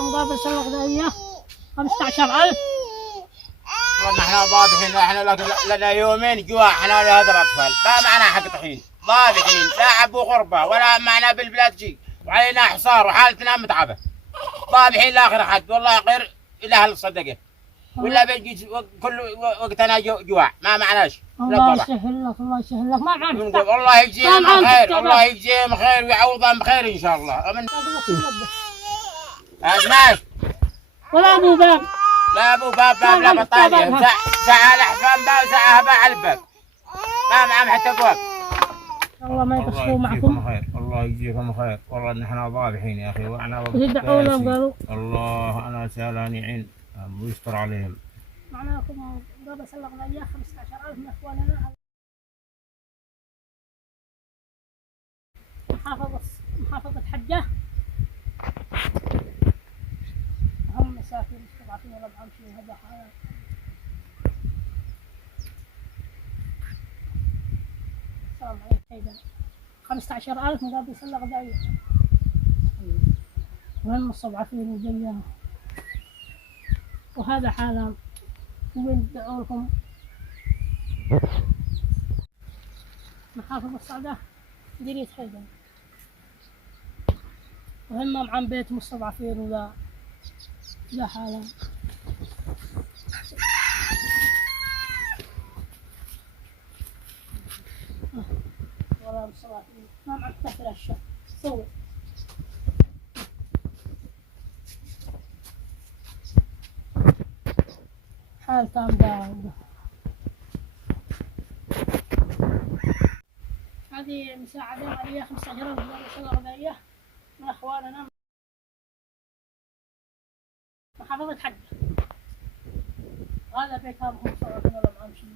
مقابل الغذائية 15,000. والله احنا ضابحين، احنا لنا يومين جوع، احنا لهذا الاطفال ما معنا حق طحين، ضابحين لا عبو غربة ولا معنا بالبلاد شيء، وعلينا حصار وحالتنا متعبة، ضابحين لاخر حد، والله غير اله الصدقة، ولا بنجي كل وقتنا جوع ما معناش. الله يسهل لك، الله يسهل لك. ما معنا الله يجزيهم خير، الله يجزيهم خير ويعوضهم بخير ان شاء الله. امين. ماشي. ولا ابو باب. لا ابو باب، باب لا بطارية، ساعة لحفان باب وساعة هباء على الباب، ما معهم حتى ابواب. الله ما يقصروا معكم. خير، الله يجزيكم خير، والله نحن ضابحين يا اخي، وانا يدعوا لهم قالوا الله انا سالاني عين ويستر عليهم. معناكم قبل سلغنا اياه 15,000 من اخواننا. محافظة حجة، هم مساكين مستضعفين ولا معهم شيء. هذا حالة 15,000 مقابل سلة غذائية، وهم مستضعفين وجينا، وهذا حالهم. وين ندعو لكم؟ محافظة الصعدة مديرية حيدر، وهم عن بيت مستضعفين ولا حالهم. ولا مستضعفين ما معك تحت الأشياء صور. حالتهم داود. هذه مساعدة مالية 15,000 من غذائية من أخواننا محافظة حجة. هذا بيتهم هم صراحة ولا معهم شيء.